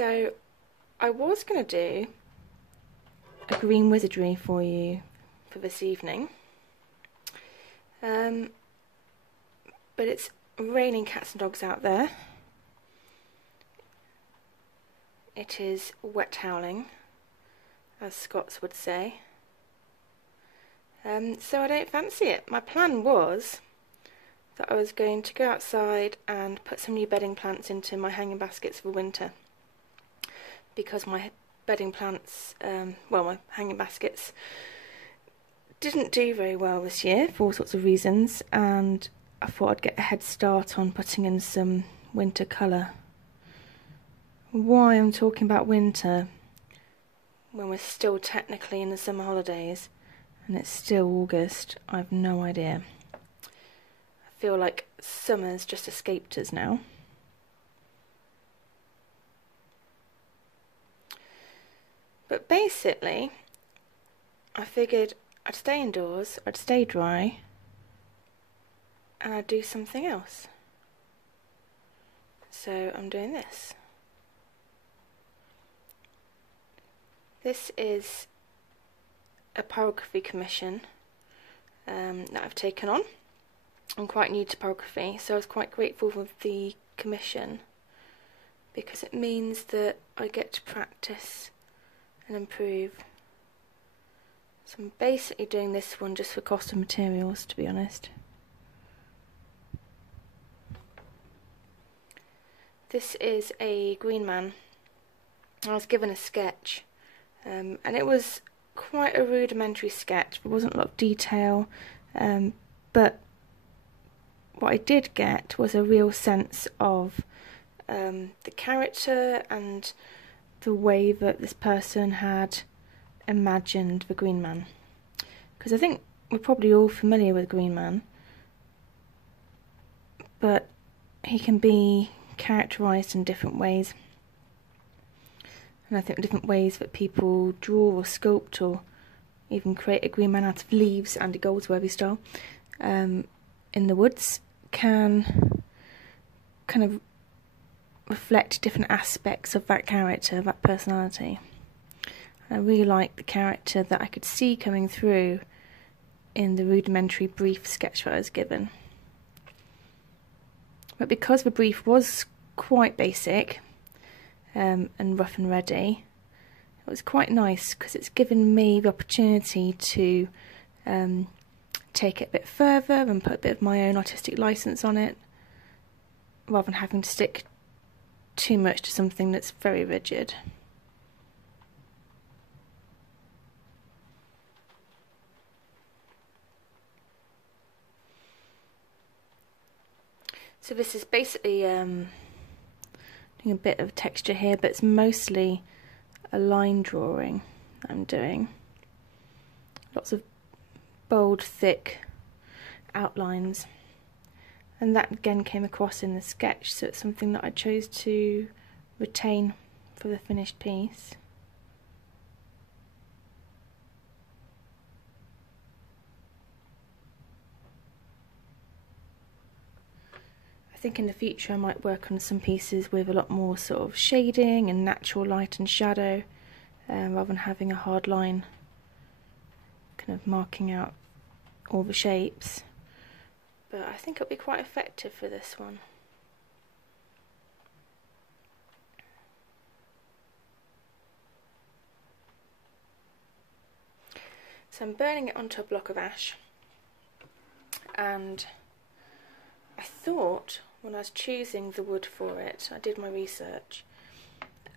So I was going to do a green wizardry for you for this evening, but it's raining cats and dogs out there. It is wet howling, as Scots would say, so I don't fancy it. My plan was that I was going to go outside and put some new bedding plants into my hanging baskets for winter, because my bedding plants, my hanging baskets didn't do very well this year for all sorts of reasons, and I thought I'd get a head start on putting in some winter colour. Why I'm talking about winter when we're still technically in the summer holidays and it's still August, I've no idea. I feel like summer's just escaped us now. But basically, I figured I'd stay indoors, I'd stay dry, and I'd do something else. So I'm doing this. This is a pyrography commission that I've taken on. I'm quite new to pyrography, so I was quite grateful for the commission because it means that I get to practice and improve. So I'm basically doing this one just for cost of materials, to be honest. This is a green man. I was given a sketch, and it was quite a rudimentary sketch. There wasn't a lot of detail, but what I did get was a real sense of the character and the way that this person had imagined the Green Man. Because I think we're probably all familiar with Green Man, but he can be characterised in different ways. And I think different ways that people draw or sculpt or even create a Green Man out of leaves, Andy Goldsworthy style, in the woods can kind of reflect different aspects of that character, that personality. And I really like the character that I could see coming through in the rudimentary brief sketch that I was given. But because the brief was quite basic and rough and ready, it was quite nice because it's given me the opportunity to take it a bit further and put a bit of my own artistic license on it, rather than having to stick too much to something that's very rigid. So this is basically doing a bit of texture here, but it's mostly a line drawing that I'm doing. Lots of bold, thick outlines. And that again came across in the sketch, so it's something that I chose to retain for the finished piece. I think in the future I might work on some pieces with a lot more sort of shading and natural light and shadow, rather than having a hard line kind of marking out all the shapes. But I think it'll be quite effective for this one. So I'm burning it onto a block of ash, and I thought when I was choosing the wood for it, I did my research,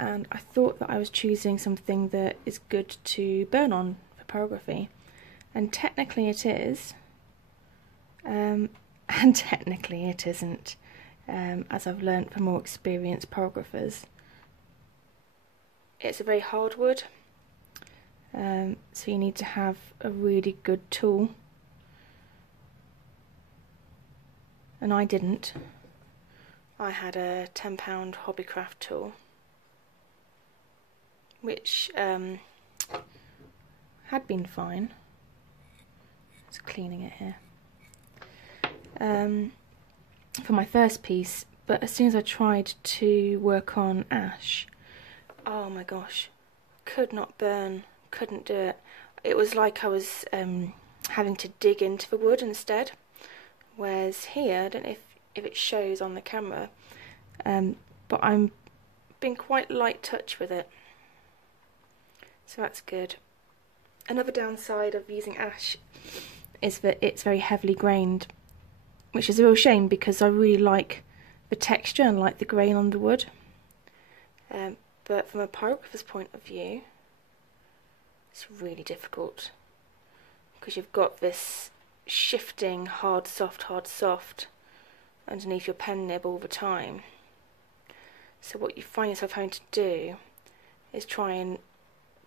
and I thought that I was choosing something that is good to burn on for pyrography, and technically it is. And technically it isn't, as I've learnt from more experienced pyrographers. It's a very hard wood, so you need to have a really good tool, and I didn't. I had a £10 Hobbycraft tool, which had been fine. Just cleaning it here. For my first piece, but as soon as I tried to work on ash, Oh my gosh, could not burn, couldn't do it. It was like I was having to dig into the wood instead. Whereas here, I don't know if it shows on the camera, but I'm being quite light touch with it. So that's good. Another downside of using ash is that it's very heavily grained, which is a real shame because I really like the texture and like the grain on the wood. But from a pyrographer's point of view, it's really difficult because you've got this shifting hard, soft underneath your pen nib all the time. So what you find yourself having to do is try and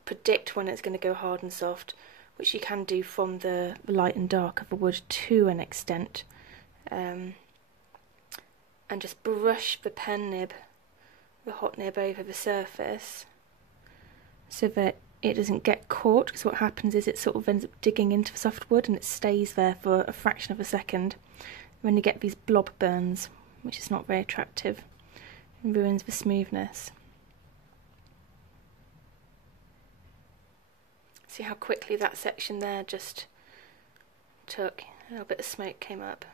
predict when it's going to go hard and soft, which you can do from the light and dark of the wood to an extent, and just brush the pen nib, the hot nib, over the surface so that it doesn't get caught, because what happens is it sort of ends up digging into the soft wood and it stays there for a fraction of a second. When you get these blob burns, which is not very attractive and ruins the smoothness. See how quickly that section there just took, a little bit of smoke came up.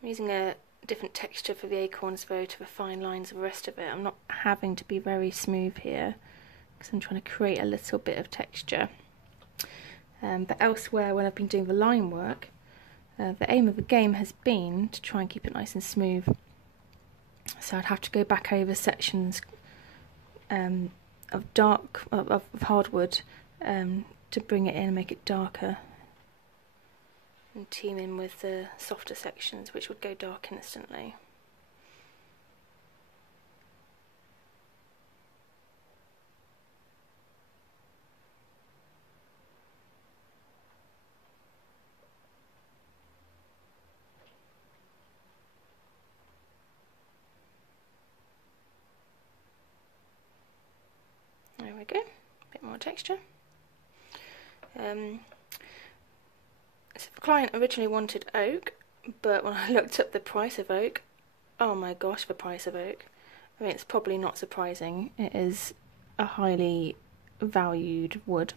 I'm using a different texture for the acorns though to the fine lines of the rest of it. I'm not having to be very smooth here because I'm trying to create a little bit of texture. But elsewhere, when I've been doing the line work, the aim of the game has been to try and keep it nice and smooth. So I'd have to go back over sections of hardwood to bring it in and make it darker, and team in with the softer sections, which would go dark instantly. There we go, a bit more texture. So the client originally wanted oak, but when I looked up the price of oak, oh my gosh, the price of oak. I mean, it's probably not surprising. It is a highly valued wood,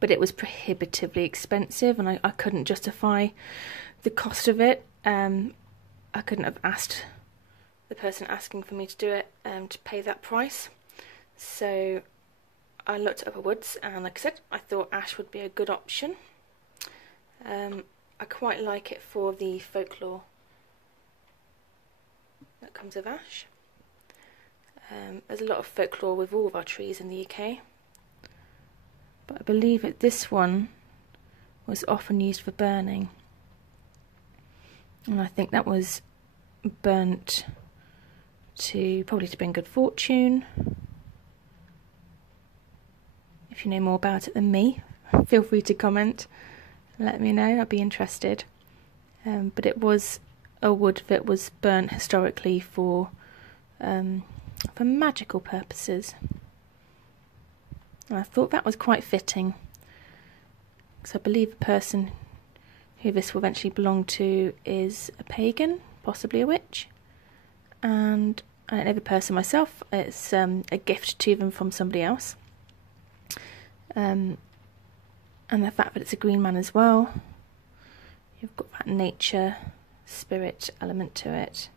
but it was prohibitively expensive, and I couldn't justify the cost of it. I couldn't have asked the person asking for me to do it to pay that price. So I looked at other woods, and like I said, I thought ash would be a good option. I quite like it for the folklore that comes with ash. There's a lot of folklore with all of our trees in the UK, but I believe that this one was often used for burning, and I think that was burnt probably to bring good fortune. If you know more about it than me, feel free to comment. Let me know, I'd be interested. But it was a wood that was burnt historically for magical purposes. And I thought that was quite fitting, because I believe the person who this will eventually belong to is a pagan, possibly a witch. And I don't know the person myself, it's a gift to them from somebody else. And the fact that it's a green man as well, you've got that nature, spirit element to it.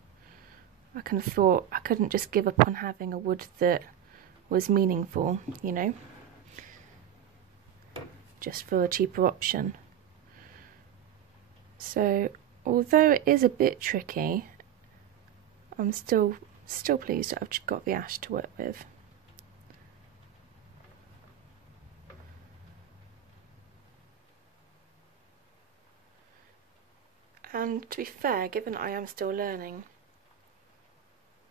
I kind of thought I couldn't just give up on having a wood that was meaningful, you know, just for a cheaper option. So, although it is a bit tricky, I'm still pleased that I've got the ash to work with. And to be fair, given I am still learning,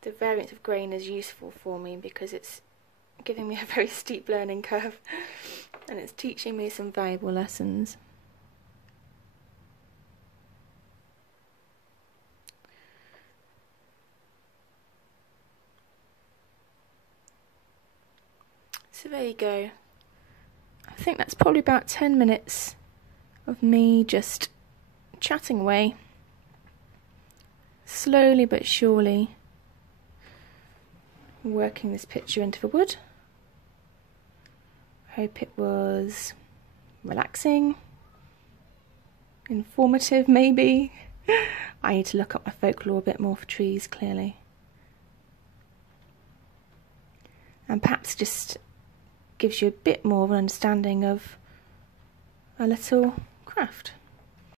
the variance of grain is useful for me because it's giving me a very steep learning curve and it's teaching me some valuable lessons. So there you go. I think that's probably about 10 minutes of me just chatting away, slowly but surely, working this picture into the wood. Hope it was relaxing, informative maybe. I need to look up my folklore a bit more for trees, clearly. And perhaps just gives you a bit more of an understanding of a little craft.